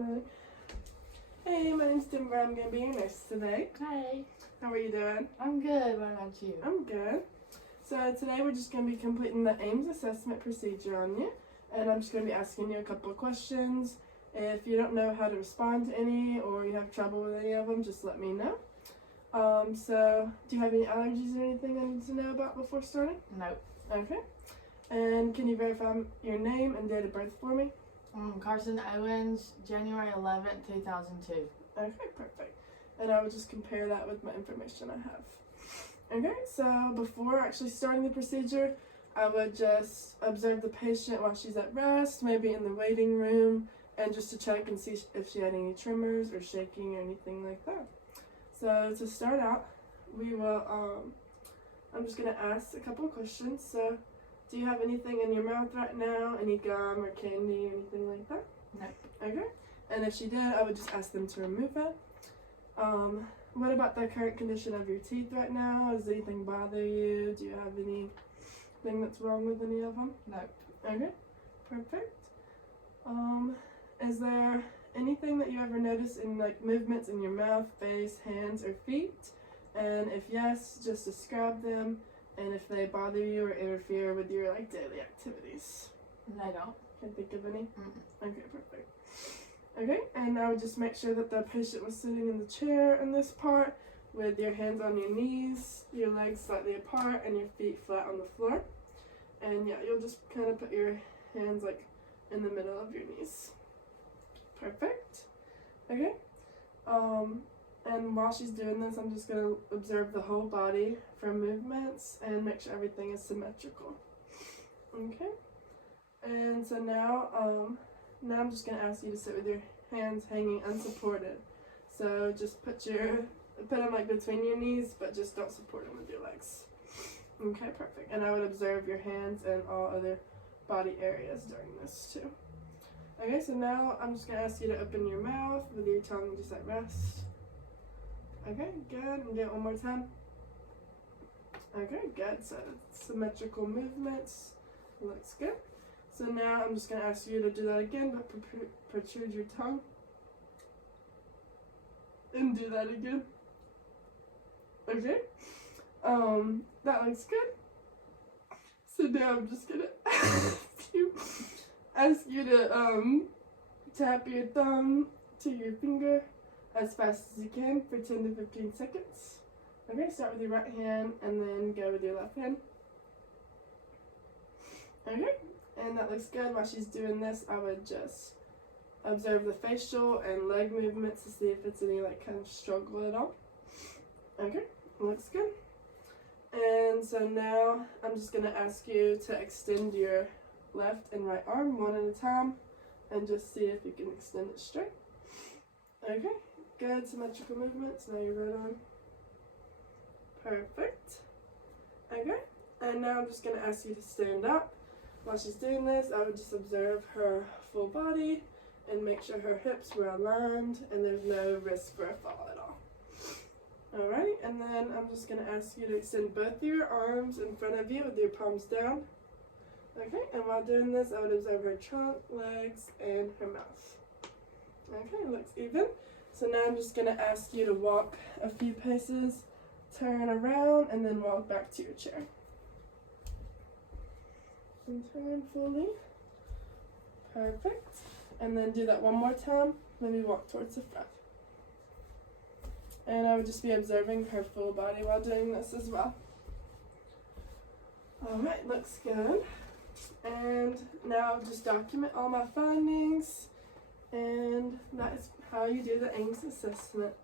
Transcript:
Ready? Hey, my name's Denver. I'm going to be your nurse today. Hi. How are you doing? I'm good. What about you? I'm good. So today we're just going to be completing the AIMS assessment procedure on you. And I'm just going to be asking you a couple of questions. If you don't know how to respond to any or you have trouble with any of them, just let me know. So do you have any allergies or anything I need to know about before starting? Nope. Okay. And can you verify your name and date of birth for me? Carson Owens, January 11th, 2002. Okay, perfect. And I would just compare that with my information I have. Okay, so before actually starting the procedure, I would just observe the patient while she's at rest, maybe in the waiting room, and just to check and see if she had any tremors or shaking or anything like that. So to start out, we will, I'm just going to ask a couple of questions. So do you have anything in your mouth right now? Any gum or candy or anything like that? No. Okay. And if she did, I would just ask them to remove it. What about the current condition of your teeth right now? Does anything bother you? Do you have anything that's wrong with any of them? No. Okay. Perfect. Is there anything that you ever notice in like movements in your mouth, face, hands, or feet? And if yes, just describe them. And if they bother you or interfere with your like daily activities. I don't. Can't think of any? Mm-mm. Okay, perfect. Okay, and I would just make sure that the patient was sitting in the chair in this part with your hands on your knees, your legs slightly apart, and your feet flat on the floor. And yeah, you'll just kind of put your hands like in the middle of your knees. Perfect. Okay. And while she's doing this, I'm just going to observe the whole body for movements and make sure everything is symmetrical. Okay. And so now I'm just going to ask you to sit with your hands hanging unsupported. So just put them like between your knees, but just don't support them with your legs. Okay, perfect. And I would observe your hands and all other body areas during this too. Okay, so now I'm just going to ask you to open your mouth with your tongue just at rest. Okay, good. And do it one more time. Okay, good. So symmetrical movements. Looks good. So now I'm just going to ask you to do that again, but protrude your tongue. And do that again. Okay. That looks good. So now I'm just going to ask you to tap your thumb to your finger as fast as you can for 10 to 15 seconds. Okay, start with your right hand and then go with your left hand. Okay, and that looks good. While she's doing this, I would just observe the facial and leg movements to see if it's any like kind of struggle at all. Okay, looks good. And so now I'm just going to ask you to extend your left and right arm one at a time and just see if you can extend it straight. Okay. Good, symmetrical movements. Now your right arm. Perfect. Okay. And now I'm just going to ask you to stand up. While she's doing this, I would just observe her full body and make sure her hips were aligned and there's no risk for a fall at all. Alright, and then I'm just going to ask you to extend both of your arms in front of you with your palms down. Okay, and while doing this, I would observe her trunk, legs, and her mouth. Okay, looks even. So now I'm just going to ask you to walk a few paces, turn around, and then walk back to your chair. And turn fully. Perfect. And then do that one more time. Maybe walk towards the front. And I would just be observing her full body while doing this as well. Alright, looks good. And now I'll just document all my findings. And that is how you do the AIMS assessment.